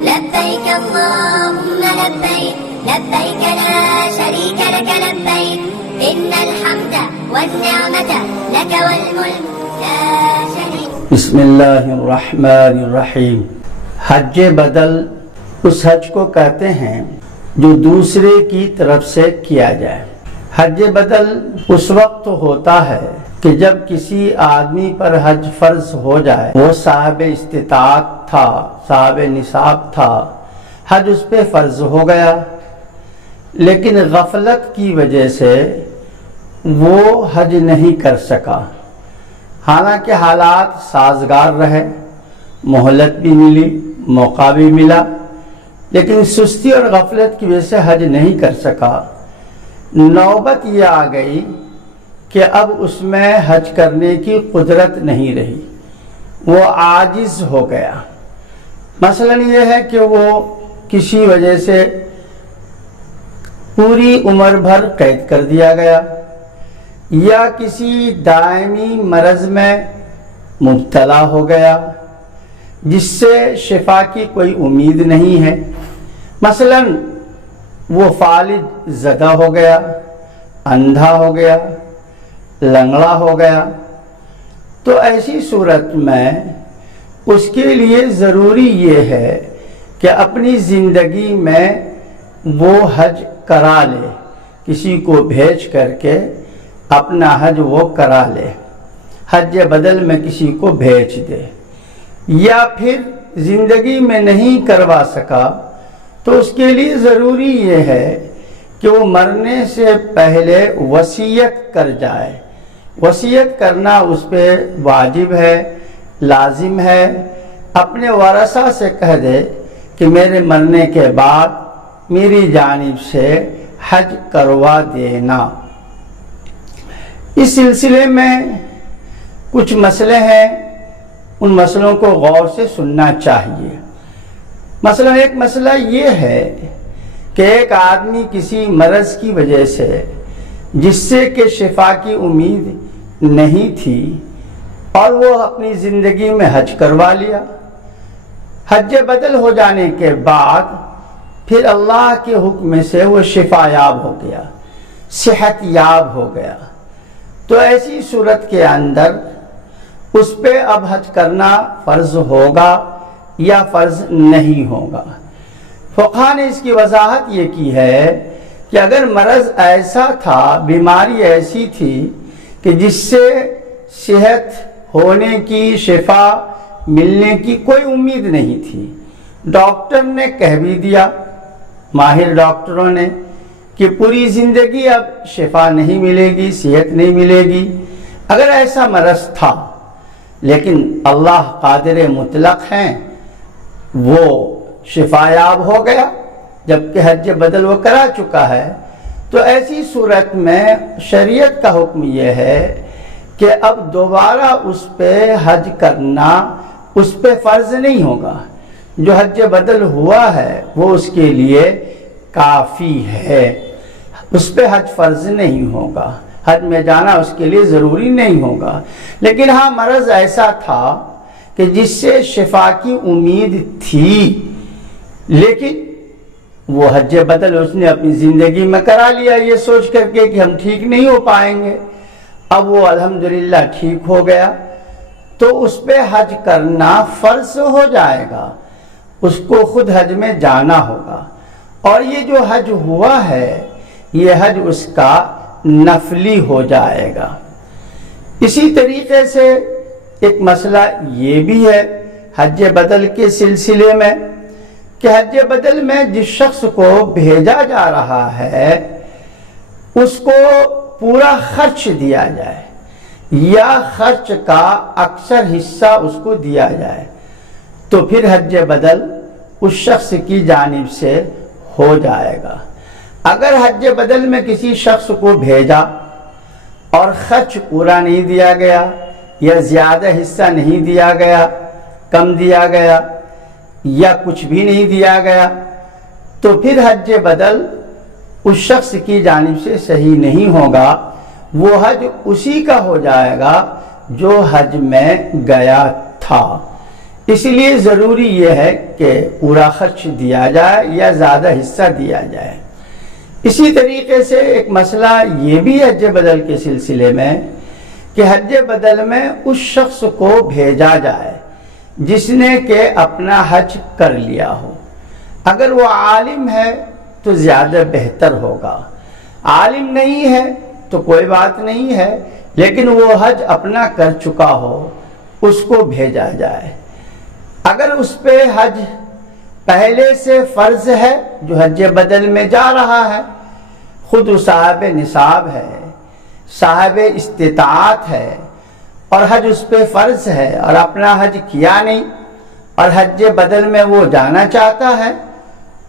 لبيك اللهم لبيك لبيك لا شريك لك لبيك إن الحمد والنعمة لك والملك لا شريك. بسم اللہ الرحمن الرحیم. حج بدل اس حج کو کہتے ہیں جو دوسرے کی طرف سے کیا جائے. حج بدل اس وقت ہوتا ہے کہ جب کسی آدمی پر حج فرض ہو جائے، وہ صاحب استطاعت تھا، صاحب نصاب تھا، حج اس پہ فرض ہو گیا، لیکن غفلت کی وجہ سے وہ حج نہیں کر سکا. حالانکہ حالات سازگار رہے، مہلت بھی ملی، موقع بھی ملا، لیکن سستی اور غفلت کی وجہ سے حج نہیں کر سکا. نوبت یہ آ گئی کہ اب اس میں حج کرنے کی قدرت نہیں رہی، وہ عاجز ہو گیا. مثلا یہ ہے کہ وہ کسی وجہ سے پوری عمر بھر قید کر دیا گیا، یا کسی دائمی مرض میں مبتلا ہو گیا جس سے شفا کی کوئی امید نہیں ہے. مثلا وہ فالج زدہ ہو گیا، اندھا ہو گیا، لنگڑا ہو گیا. تو ایسی صورت میں اس کے لیے ضروری یہ ہے کہ اپنی زندگی میں وہ حج کرا لے، کسی کو بھیج کر کے اپنا حج وہ کرا لے، حج بدل میں کسی کو بھیج دے. یا پھر زندگی میں نہیں کروا سکا تو اس کے لیے ضروری یہ ہے کہ وہ مرنے سے پہلے وصیت کر جائے. وصیت کرنا اس پہ واجب ہے، لازم ہے. اپنے ورثہ سے کہہ دے کہ میرے مرنے کے بعد میری جانب سے حج کروا دینا. اس سلسلے میں کچھ مسئلے ہیں، ان مسئلوں کو غور سے سننا چاہیے. مثلا ایک مسئلہ یہ ہے کہ ایک آدمی کسی مرض کی وجہ سے جس سے کہ شفا کی امید نہیں تھی اور وہ اپنی زندگی میں حج کروا لیا. حج بدل ہو جانے کے بعد پھر اللہ کے حکم سے وہ شفا یاب ہو گیا، صحت یاب ہو گیا. تو ایسی صورت کے اندر اس پہ اب حج کرنا فرض ہوگا یا فرض نہیں ہوگا. فقہاء نے اس کی وضاحت یہ کی ہے کہ اگر مرض ایسا تھا، بیماری ایسی تھی کہ جس سے صحت ہونے کی، شفا ملنے کی کوئی امید نہیں تھی، ڈاکٹر نے کہہ بھی دیا، ماہر ڈاکٹروں نے، کہ پوری زندگی اب شفا نہیں ملے گی، صحت نہیں ملے گی. اگر ایسا مرض تھا، لیکن اللہ قادر مطلق ہیں، وہ شفا یاب ہو گیا جبکہ حج بدل وہ کرا چکا ہے، تو ایسی صورت میں شریعت کا حکم یہ ہے کہ اب دوبارہ اس پہ حج کرنا اس پہ فرض نہیں ہوگا. جو حج بدل ہوا ہے وہ اس کے لیے کافی ہے، اس پہ حج فرض نہیں ہوگا، حج میں جانا اس کے لیے ضروری نہیں ہوگا. لیکن ہاں مرض ایسا تھا کہ جس سے شفا کی امید تھی، لیکن وہ حج بدل اس نے اپنی زندگی میں کرا لیا یہ سوچ کر کے کہ ہم ٹھیک نہیں ہو پائیں گے. اب وہ الحمدللہ ٹھیک ہو گیا تو اس پہ حج کرنا فرض ہو جائے گا، اس کو خود حج میں جانا ہوگا. اور یہ جو حج ہوا ہے یہ حج اس کا نفلی ہو جائے گا. اسی طریقے سے ایک مسئلہ یہ بھی ہے حج بدل کے سلسلے میں کہ حج بدل میں جس شخص کو بھیجا جا رہا ہے اس کو پورا خرچ دیا جائے یا خرچ کا اکثر حصہ اس کو دیا جائے تو پھر حج بدل اس شخص کی جانب سے ہو جائے گا. اگر حج بدل میں کسی شخص کو بھیجا اور خرچ پورا نہیں دیا گیا یا زیادہ حصہ نہیں دیا گیا، کم دیا گیا یا کچھ بھی نہیں دیا گیا، تو پھر حج بدل اس شخص کی جانب سے صحیح نہیں ہوگا. وہ حج اسی کا ہو جائے گا جو حج میں گیا تھا. اس لیے ضروری یہ ہے کہ پورا خرچ دیا جائے یا زیادہ حصہ دیا جائے۔ اسی طریقے سے ایک مسئلہ یہ بھی ہے حج بدل کے سلسلے میں کہ حج بدل میں اس شخص کو بھیجا جائے جس نے کہ اپنا حج کر لیا ہو۔ اگر وہ عالم ہے تو زیادہ بہتر ہوگا، عالم نہیں ہے تو کوئی بات نہیں ہے، لیکن وہ حج اپنا کر چکا ہو اس کو بھیجا جائے۔ اگر اس پہ حج پہلے سے فرض ہے جو حج بدل میں جا رہا ہے، خود صاحب نصاب ہے، صاحب استطاعت ہے اور حج اس پہ فرض ہے اور اپنا حج کیا نہیں اور حج بدل میں وہ جانا چاہتا ہے،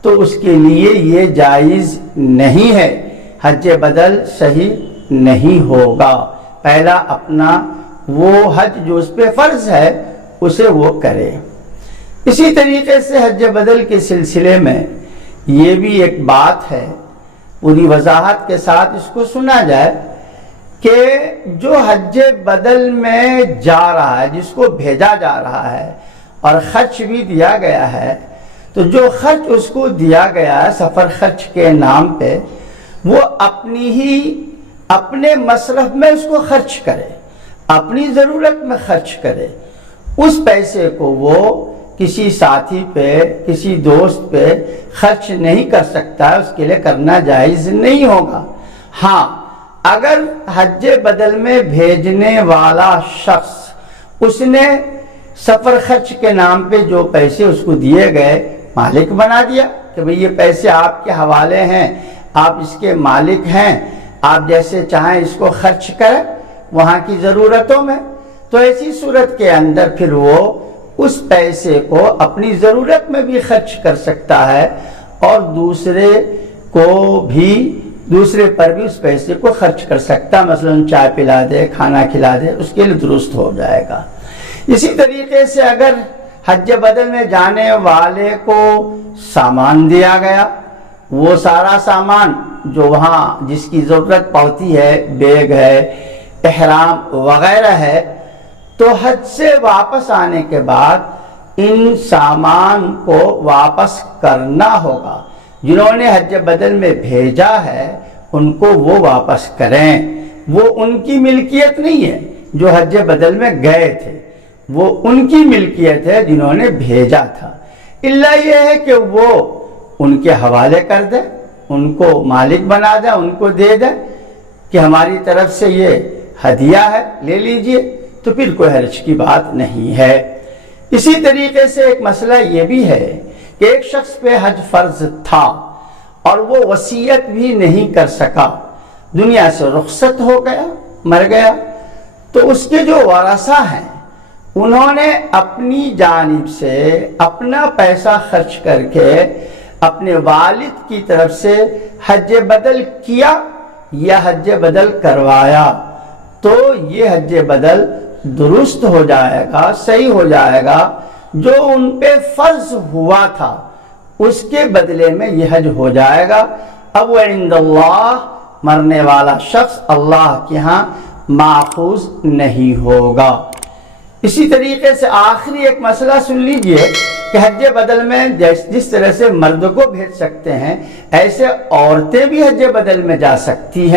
تو اس کے لیے یہ جائز نہیں ہے، حج بدل صحیح نہیں ہوگا۔ پہلا اپنا وہ حج جو اس پہ فرض ہے اسے وہ کرے۔ اسی طریقے سے حج بدل کے سلسلے میں یہ بھی ایک بات ہے، پوری وضاحت کے ساتھ اس کو سنا جائے کہ جو حج بدل میں جا رہا ہے، جس کو بھیجا جا رہا ہے اور خرچ بھی دیا گیا ہے، تو جو خرچ اس کو دیا گیا ہے سفر خرچ کے نام پہ، وہ اپنے مصرف میں اس کو خرچ کرے، اپنی ضرورت میں خرچ کرے۔ اس پیسے کو وہ کسی ساتھی پہ، کسی دوست پہ خرچ نہیں کر سکتا ہے، اس کے لیے کرنا جائز نہیں ہوگا۔ ہاں، اگر حج بدل میں بھیجنے والا شخص اس نے سفر خرچ کے نام پہ جو پیسے اس کو دیے گئے مالک بنا دیا کہ بھئی یہ پیسے آپ کے حوالے ہیں، آپ اس کے مالک ہیں، آپ جیسے چاہیں اس کو خرچ کریں وہاں کی ضرورتوں میں، تو ایسی صورت کے اندر پھر وہ اس پیسے کو اپنی ضرورت میں بھی خرچ کر سکتا ہے اور دوسرے پر بھی اس پیسے کو خرچ کر سکتا ہے، مثلا چائے پلا دے، کھانا کھلا دے، اس کے لیے درست ہو جائے گا۔ اسی طریقے سے اگر حج بدل میں جانے والے کو سامان دیا گیا، وہ سارا سامان جو وہاں جس کی ضرورت پڑتی ہے، بیگ ہے، احرام وغیرہ ہے، تو حج سے واپس آنے کے بعد ان سامان کو واپس کرنا ہوگا۔ جنہوں نے حج بدل میں بھیجا ہے ان کو وہ واپس کریں، وہ ان کی ملکیت نہیں ہے جو حج بدل میں گئے تھے، وہ ان کی ملکیت ہے جنہوں نے بھیجا تھا۔ الا یہ ہے کہ وہ ان کے حوالے کر دے، ان کو مالک بنا دے، ان کو دے دے کہ ہماری طرف سے یہ ہدیہ ہے، لے لیجئے، تو پھر کوئی حرج کی بات نہیں ہے۔ اسی طریقے سے ایک مسئلہ یہ بھی ہے کہ ایک شخص پہ حج فرض تھا اور وہ وصیت بھی نہیں کر سکا، دنیا سے رخصت ہو گیا، مر گیا، تو اس کے جو ورثہ ہیں انہوں نے اپنی جانب سے اپنا پیسہ خرچ کر کے اپنے والد کی طرف سے حج بدل کیا یا حج بدل کروایا، تو یہ حج بدل درست ہو جائے گا، صحیح ہو جائے گا۔ جو ان پہ فرض ہوا تھا اس کے بدلے میں یہ حج ہو جائے گا۔ اب وہ عند اللہ، مرنے والا شخص اللہ کے ہاں ماخوذ نہیں ہوگا۔ اسی طریقے سے آخری ایک مسئلہ سن لیجئے کہ حج بدل میں جس طرح سے مرد کو بھیج سکتے ہیں ایسے عورتیں بھی حج بدل میں جا سکتی ہیں۔